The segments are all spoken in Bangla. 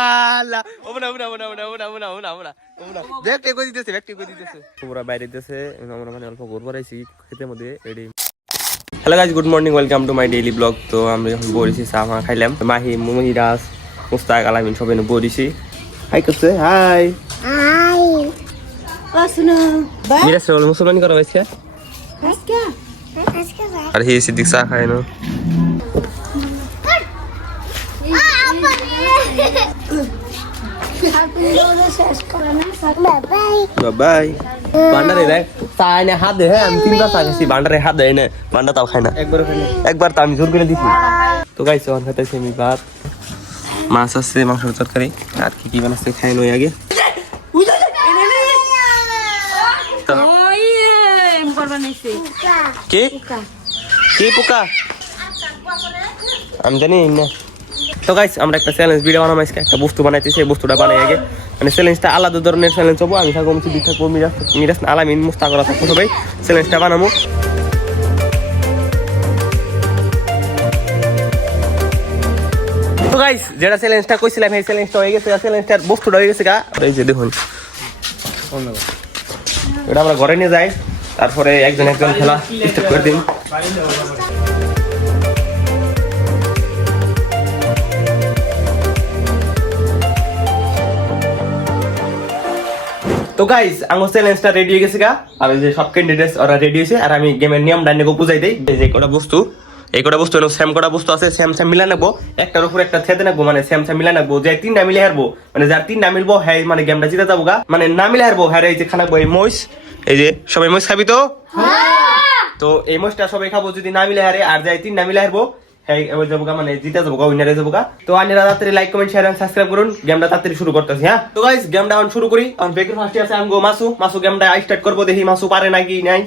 আল্লাহ ওমনা ওমনা ওমনা ওমনা ওমনা ওমনা ওমনা ওমনা ওমনা দেখতে কই দিতেছে ব্যক্তি কই দিতেছে পুরা বাইরে দিতেছে আমরা মানে অল্প ঘুরবার আইছি খেতের মধ্যে ready. Hello guys, good morning, welcome to my daily blog. তো আমরা এখন বলেছি চা মা খাইলাম, মাহি মুমিরাজ মুস্তাক আলামিন সবাই বলেছি হাই করছে। হাই হাই আসুন মিরাজ রে মুসলমানি করা হয়েছে আজকে আর হি সিদ্দিক চা খায় না। বাই বান্ডারে রে চাই না হাত দে। হ্যাঁ আমি তিনবার চা খাইছি, বান্ডারে হাত দেয় না, বান্ডা তাও খায় না, একবার তো আমি জোর করে দিছি। তো গাইস অন খাইতেছি আমি ভাত, মাছ আছে, মাংসের তরকারি, আর কি কি বানাচ্ছে খাই লই আগে। কি কি পোকা আমি জানি না। তো গাইস আমরা একটা চ্যালেঞ্জ ভিডিও বানাবো, একটা বস্তু বানাইতেছি, এই বস্তুটা বানাই আগে, মানে চ্যালেঞ্জটা আলাদা ধরনের চ্যালেঞ্জ হবো। আমি থাকবো সিদ্দিক থাকবো, মিরাজ আলামিন মুস্তাকরা থাকবো, সবাই চ্যালেঞ্জটা বানাবো। তো গাইস যেটা চ্যালেঞ্জটা কইছিলাম এই চ্যালেঞ্জটা হয়ে গেছে, চ্যালেঞ্জটার বস্তুটা হয়ে গেছে গা। এই যে দেখুন এটা আমরা ঘরে নিয়ে যাই, তারপরে একজন খেলা স্টার্ট করে দিন। তো গাইস আমার চ্যালেঞ্জটা রেডি হয়ে গেছে গা, আর যে সব ক্যান্ডিডেটস ওরা রেডি হয়েছে, আর আমি গেমের নিয়ম ডাইনেকে বুঝাই দেই। যে কটা বস্তু, এই কটা বস্তু সেম কটা বস্তু আছে, সেম মিলা নাকবো, একটার উপর একটা থেদে নাকবো, মানে সেম মিলা নাকবো। যে তিনটা মিলে হারবো, মানে যার তিনটা মিলবো হ্যাঁ মানে গেমটা জিতে যাবো গা, মানে না মিলে হারবো হ্যাঁ। এই যে খানাকবো এই মহিষ, এই যে সবাই মহিষ খাবি তো? তো এই মহিষটা সবাই খাবো যদি না মিলে হারে, আর যাই তিনটা মিলে হারবো মানে জিতে যাবো গা, উইনারে যাবো গা। তো আপনারা তাড়াতাড়ি like comment share and subscribe করুন, গেমটা তাড়াতাড়ি শুরু করতেছি। হ্যাঁ তো গাইস গেমটা এখন শুরু করি। এখন বেকের ফার্স্টে আছে আমগো মাসু গেমটা স্টার্ট করবো, দেখি মাসু পারে নাকি নাই।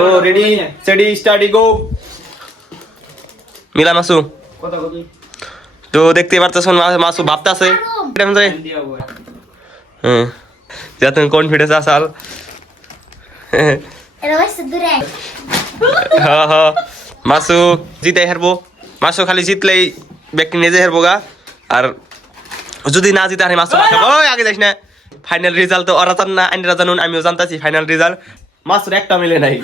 তো রেডি স্টেডি স্টার্ট গো। মিলা মাসু তো দেখতে পারতেছ মাসু ভাবতেছে যাতে কনফিডেন্স আসাল। হ্যাঁ মাসু জিতে হারবো, মাসু খালি জিতলেই ব্যক্তি নিজে হারবো গা, আর যদি না জিতে হারি মাসু আগে যাইস না। ফাইনাল রেজাল্ট তো ওরা জান না, আইনরা জানুন, আমিও জানতাছি ফাইনাল রেজাল্ট মাসুর একটা মিলে নাই।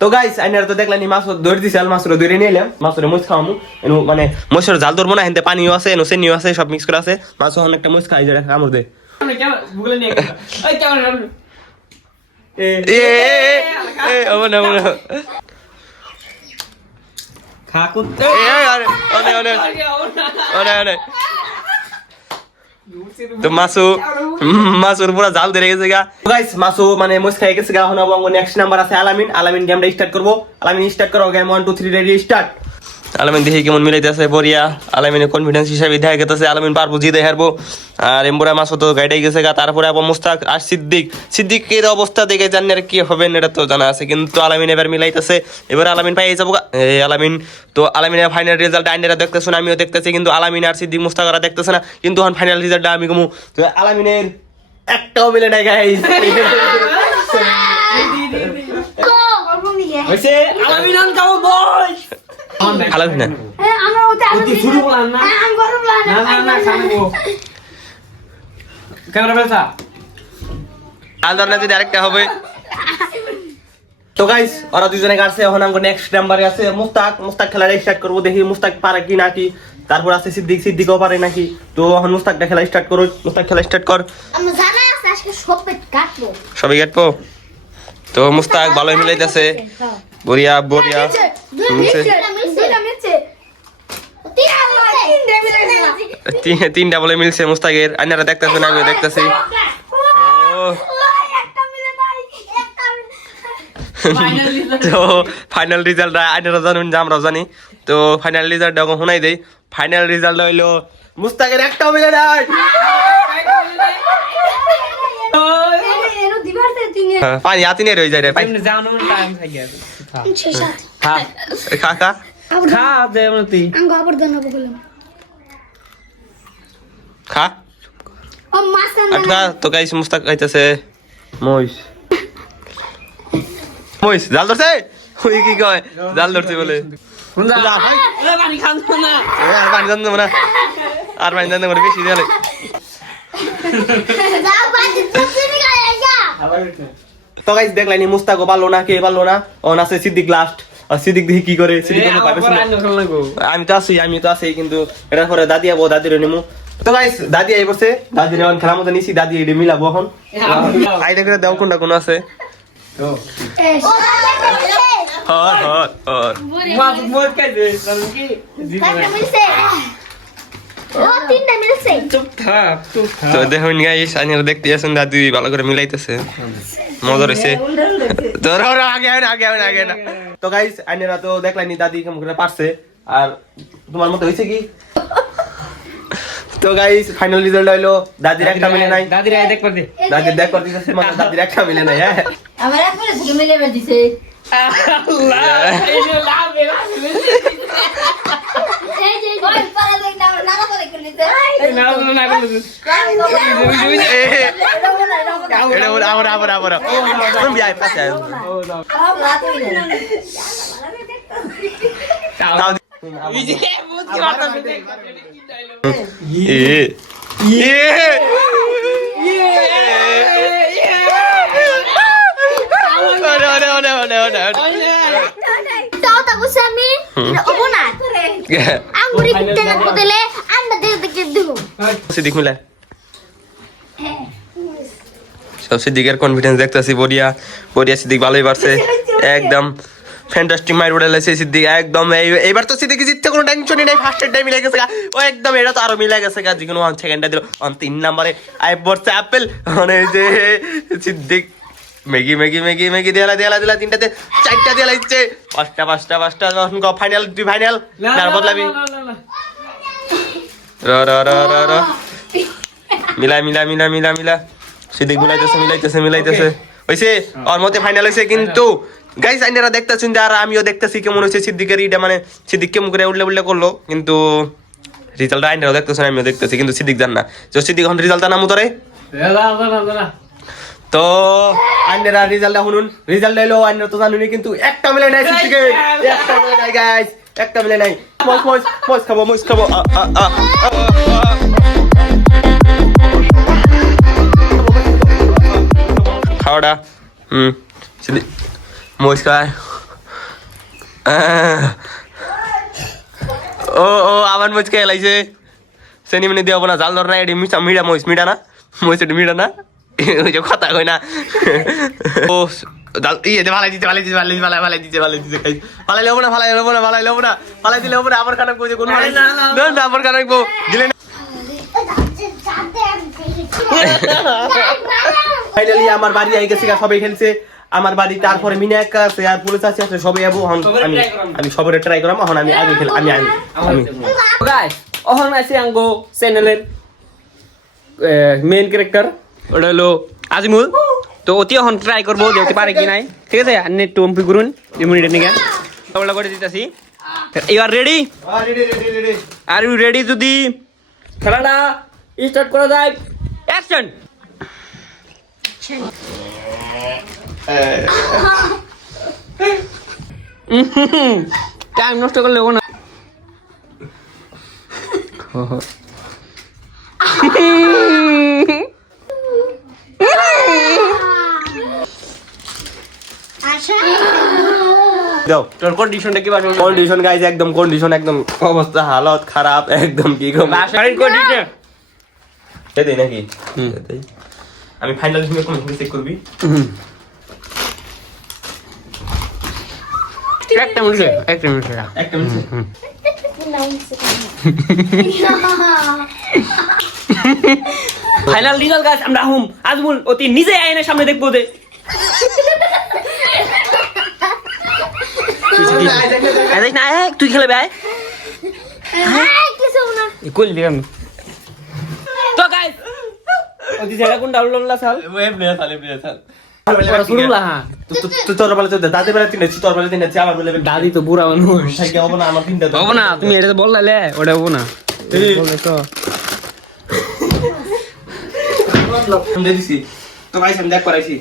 তো গাইস আইনার তো দেখলাম মাছ ধরে দিছে, মাছ ধরে নিয়ে এলাম, মাছের মুছ খাওয়ামু মানে মশের জাল ধরবো না, হেনতে পানিও আছে, চেনিও আছে, সব মিক্স করে আছে। মাছ অনেকটা মুছ খাই যায় কামড় দে। তো মাসুর পুরা জাল ধরে গেছে গা। গাইস মাসু মানে মুছ খাই গেছে গা। এখন নেক্সট নাম্বার আছে আলামিন গেমটা স্টার্ট করবো। আলামিন স্টার্ট করো, গেম 1 2 3 রেডি স্টার্ট। আলামিন দেখি কেমন মিলাইতেছে বরিয়া, আলামিনের কনফিডেন্স হিসাবে দেখা গেছে আলামিন পারবো, জিতে হারবো। আর এমবুরা মাসু তো গাইডাই গেছে গা। তারপরে আবার মুস্তাক আর সিদ্দিকের অবস্থা দেখে জানি আর কি হবে এটা তো জানা আছে, কিন্তু আলামিন এবার মিলাইতেছে। এবার আলামিন পাই যাবো আলামিন। তো আলামিনের ফাইনাল রেজাল্ট আইনেরা দেখতেছে না, আমিও দেখতেছি, কিন্তু আলামিন আর সিদ্দিক মুস্তাকরা দেখতেছে না। কিন্তু এখন ফাইনাল রেজাল্টটা আমি কমু, তো আলামিনের একটাও মিলে নাই গাইস। হইছে আলামিন আন কাও বস আলামিন না আমরা ওতে আলামিন শুরু করলাম না, আমি গরম লাগে না খাবো ক্যামেরা বেলসা আন্দার না যদি আরেকটা হবে। তো গাইস ওরা দুজনে কাটছে, এখন আমগো নেক্সট নাম্বারে আছে মুস্তাক খেলাটা স্টার্ট করব, দেখি মুস্তাক পারে কি নাকি। তারপর আছে সিদ্দিকও পারে নাকি। তো এখন মুস্তাকটা খেলা স্টার্ট করো, মুস্তাক খেলা স্টার্ট কর। আমি জানা আছে আজকে সবই কাটবো। তো মুস্তাক ভালোই মিলাইতেছে, বড়িয়া তিনটা বলে মিলছে মুস্তাকের, আইনারা দেখতেছে না, আমিও দেখতেছি। তো ফাইনাল রেজাল্ট আইনারা জানুন, আমরাও জানি। তো ফাইনাল রেজাল্ট শোনাই দেই। ফাইনাল রেজাল্ট হইলো মুস্তাকের একটাও মিলে নাই। পানি হাতি নিয়ে রয়ে যায় রে ভাই। খা খা খা দে মতি খা ও মাছখান আটকা তো গাইস মুস্তাক আইতাছে মহিষ মহিষ জাল ধরছে ওই কি কয় জাল ধরছে বলে পানি খান না পানি জান না আর পানি জান না বেশি দিলে যা বাজি তুমি গায় যা তো গাইস দেখলাইনি মুস্তাকও পারলো না কে পারলো না অন আছে সিদ্দিক লাস্ট আর সিদ্দিক দেখি কি করে সিদ্দিক কোনো পাবে না আমি তো আছি কিন্তু এটার পরে দাদি আবো দাদির নিমু তো গাইস দাদি আই বসে দাদির এখন খেলার মতো নিছি দাদি এডি মিলাবো এখন আইডা করে দাও কোনটা কোন আছে ও হর হর হর ও তিনটা মিলছে তো দেখুন গাইস আইনারা দেখতে আছেন দাদি ভালো করে মিলাইতেছে মজা হইছে তোর আগে না তো গাইস আইনারা তো দেখলাইনি দাদি কেমন করে পারছে আর তোমার মতো হইছে কি তো গাইস ফাইনাল রেজাল্ট হইলো দাদির একটা মিলে নাই দাদির দেখ করতে দিতেছে মানে দাদির একটা মিলে নাই হ্যাঁ আমার একবারে থেকে মিলে দিছে এই যে ওই পারা দেখ না করে করলিতে এটা ওরা আবার তুমি বিয়াই পাশে আয় তাও তা গুসামি ওবো না আঙ্গুরি পিতে না বদলে আন্ডা দেখে দেব সিদ্দিক মিলা সব সিদ্দিকের কনফিডেন্স দেখতেছি বড়িয়া সিদ্দিক ভালোই পারছে একদম ফ্যান্টাস্টিক মাইর উড়ে লাইছে সিদ্দিক একদম এইবার তো সিদ্দিক জিততে কোনো টেনশনই নাই ফার্স্ট টাইম মিলে গেছে ও একদম এটা তো আরো মিলে গেছে যে কোনো 1 সেকেন্ডটা দিল 3 নম্বরে আই বর্ষ অ্যাপেল মানে যে সিদ্দিক ম্যাগি দেলা তিনটাতে চারটা দেলা ইচ্ছে পাঁচটা যখন ফাইনাল তুই ফাইনাল তার বদলাবি র মিলা সিদ্দিক মিলাইতেছে হইছে ওর মতে ফাইনাল হইছে কিন্তু গাইস আইনারা দেখতেছেন আর আমিও দেখতেছি কেমন হইছে সিদ্দিকের ইটা মানে সিদ্দিক কেমন করে উল্লে করলো কিন্তু রেজাল্ট আইনারাও দেখতেছেন আমিও দেখতেছি কিন্তু সিদ্দিক জান না যে সিদ্দিক এখন রেজাল্ট নামু তোরে তো আইনারা রেজাল্ট শুনুন রেজাল্ট হইলো আইনারা তো জানুনি কিন্তু একটা মিলে নাই সিদ্দিকে একটা মিলে নাই গাইস একটা মিলে নাই মজ খাবো খাওয়াটা সিদ্দিক মজ খায় ও আবার মজ খেয়ে লাইছে সেনি মিনি দেওয়া না জাল ধর না এটি মিঠা মিঠা না মজ এটি মিঠা না ওই যে কথা কই না ও দাল ইয়ে ভালাই দিতে ফালাই লব না ফালাই দিলে হবে না আমার কানে কই যে কোন না আমার কানে কো দিলে না ফাইনালি আমার বাড়ি আই গেছে সবাই খেলছে আমার বাড়ি তারপরে মিনা একা আছে আর পুলিশ আছে সবাই যাবো আমি সবাই ট্রাই করাম এখন আমি আগে খেল আমি গাইস অহন আছে আঙ্গো চ্যানেলের মেইন ক্যারেক্টার ওটা হলো আজিমুল তো অতি অহন ট্রাই করবো দেখতে পারে কি নাই ঠিক আছে আর নেট টম্পি করুন ইমিডিয়েট নিকে ওটা করে দিতেছি you are ready are you ready যদি খেলাটা স্টার্ট করা যায় অ্যাকশন টাইম নষ্ট করলে না আশা দাও তোর কন্ডিশনটা কি বাসো কন্ডিশন গাইস একদম কন্ডিশন একদম অবস্থা হালত খারাপ একদম কি কম বাসার কন্ডিশন দেই নাকি আমি ফাইনাল তুমি কোন চেক করবি একটা মিনিট একটা মিনিট ফাইনাল রেজাল্ট গাইস আমরা হুম আজমুল অতি নিজে আয়নার সামনে দেখবো দে না তুই খেলে ভাই কিছু না কইল দিলাম তো গাইস অতি জায়গা কোন ডাউনলোড লা সাল এমনি থাল শুরুলা হ্যাঁ তোর বলে তো দাদি বেলা তিন তোর বলে তিন আমার বলে দাদি তো বুড়া মানুষ থাকে হবে না আমার তিনটা হবো না তুমি এটা বললে ওটা হবো না বলে তো আমি দিছি তো ভাই আমি দেখ করাইছি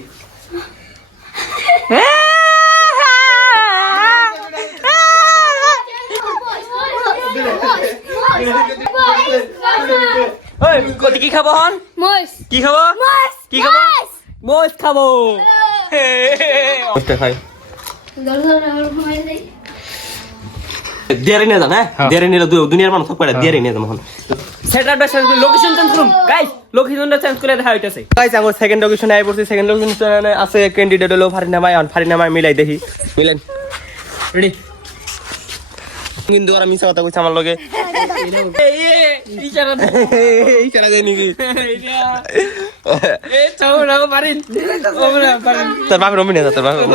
ওই কত কি খাবো হন মোস কি খাবো মোস কি খাবো মোজ খাবো ওটা খাই দলদল ঘুমাই যাই দেরি নিয়ে যান হ্যাঁ দেরি নিলে দুনিয়ার মানুষ সব করে দেরি নিয়ে যান এখন সেটআপটা চেঞ্জ করে লোকেশন চেঞ্জ করুম গাইস লোকেশনটা চেঞ্জ করে দেখা হইতাছে গাইস আমার সেকেন্ড লোকেশনে আই পড়ছি সেকেন্ড লোকেশনে আছে ক্যান্ডিডেট হলো ফারিনামাই মিলাই দেখি মিলেন রেডি কিন্তু ওরা মিছা কথা কইছে আমার লগে ইশারা ইশারা দেয় নাকি এ চাওরা পারিন ওমরা পারিন তোর বাপের অমিনে যা তোর বাপের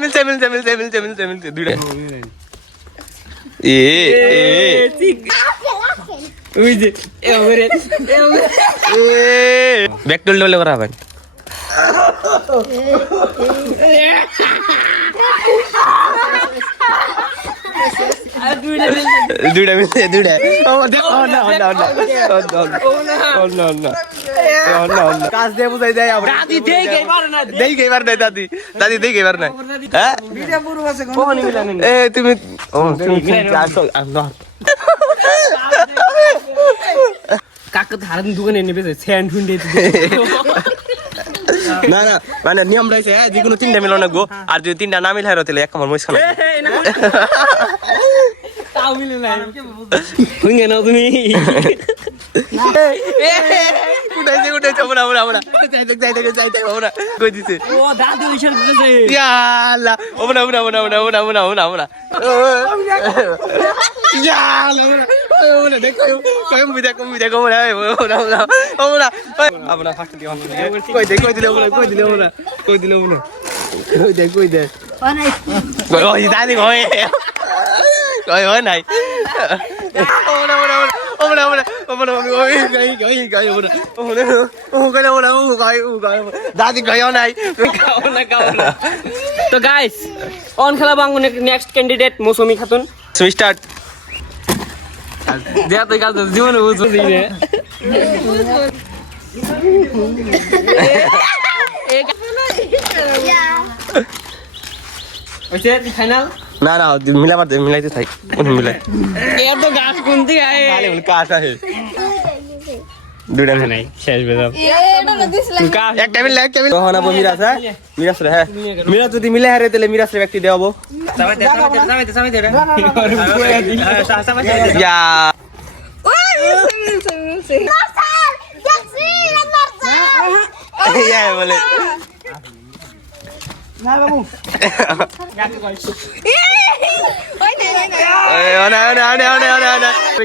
মিলছে দুইটা ঠিক ওই যে এ ওরে ব্যাক টুল ডলে করা ভাই দুইটা মিলছে দুইটা কাজ দিয়ে বুঝাই যায় দাদি দেই গই মার না দেই গেবার নাই দাদি দেই গেবার নাই হ্যাঁ ভিডিও পুরো আছে কোন মিলান এ তুমি আসল কাকা ধারণ দোকানে নেবে স্যান্ড হুন্ডে না না মানে নিয়ম রয়েছে হ্যাঁ যে কোনো তিনটা মিলানো গো আর যদি তিনটা না মিলাই রতেলে এক কামড় মইছ খানা তাও মিলে নাই হুঙ্গে না তুমি উঠাইছে আমরা যাইতে আমরা কই দিছে ও দাদু ইশারা দিতেছে ইয়া আল্লাহ ওমরা ইয়া আল্লাহ দেখো কই ওমরা আমরা ফাঁকি দিও কই দিলে ওমরা কই দে ওই দাদি কই হয় নাই দাদি গয় নাই তো গাইস অন খেলা বাঙ্গুনে নেক্সট ক্যান্ডিডেট মৌসুমী খাতুন স্টার্ট দেয়া তুই কাজ জীবনে বুঝবি রে ওইছে ফাইনাল না না মিলাইতে থাক কোন মিলাই এর তো গাছ কোন দিকে আয় খালি বল কাট আছে দুইটা নাই শেষ বেদাব তুই কাজ একটা মিল তখন আবো মিরাজ রে হ্যাঁ মিরাজ যদি মিলে হারে তাহলে মিরাজ রে ব্যক্তি দেবো সাবাইতে ইয়া ইয়া বলে না বাবু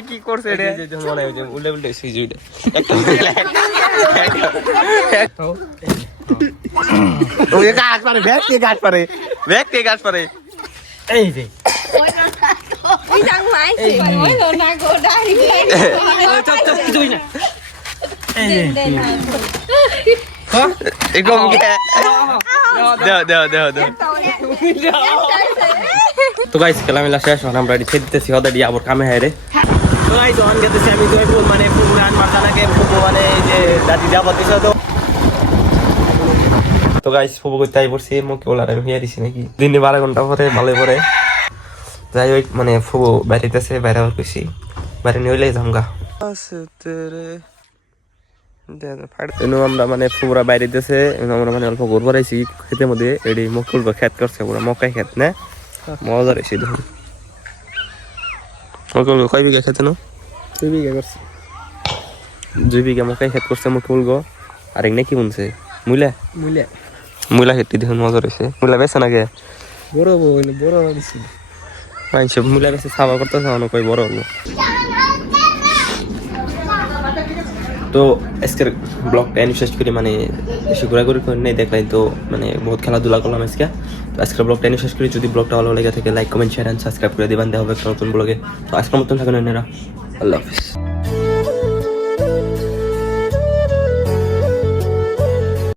কি করছে রে মনে হয় উল্টে উল্টে সিজুইটা একটা ওই গাছ পারে ব্যাগ কে গাছ পারে এই যে ওই জাং মাইছে হইলো না গো ডারি চপ কিছুই না একদম দেও তো গাইস খেলামেলা শেষ হন আমরা রেডি খেতেছি হদাডি আবার কামে হায় রে তো গাইস অন গেতেছি আমি তো একটু মানে পুরান মারদানাকে ফুবো মানে যে দাদি যাব দিছ তো গাইস ফুবো কইতে আই পড়ছি মুখে ওলার আমি হিয়া দিছি নাকি দিনে 12 ঘন্টা পরে ভালো পরে যাই ওই মানে ফুবো বাইরেতেছে বাইরে আর কইছি বাইরে নিয়ে যামগা আমরা মানে পুরা বাইরে দিতেছে আমরা মানে অল্প ঘুরবো রাইছি খেতের মধ্যে এডি মুখ খুলবো খেত করছে পুরা মকাই খেত না মজা রয়েছে দেখুন কয় বিঘা খেতে না 2 বিঘা করছে 2 বিঘা মকাই খেত করছে মুখ খুলবো আর এক নাকি বুনছে মুলা খেতে দেখুন মজা রয়েছে মুলা বেছে নাকি বড় দিছি আইসব মুলা বেছে সাবা করতেছে অনেক কই বড় হবো তো আজকের ব্লগটা এনে শেষ করি মানে বেশি ঘোরাঘুরি করে নেই দেখলাই তো মানে বহুত খেলাধুলা করলাম আজকে তো আজকের ব্লগটা এনে শেষ করি যদি ব্লগটা ভালো লেগে থাকে like comment share and subscribe করে দেবেন দেখা হবে একটা নতুন ব্লগে তো আজকের মতন থাকেন আল্লাহ হাফিজ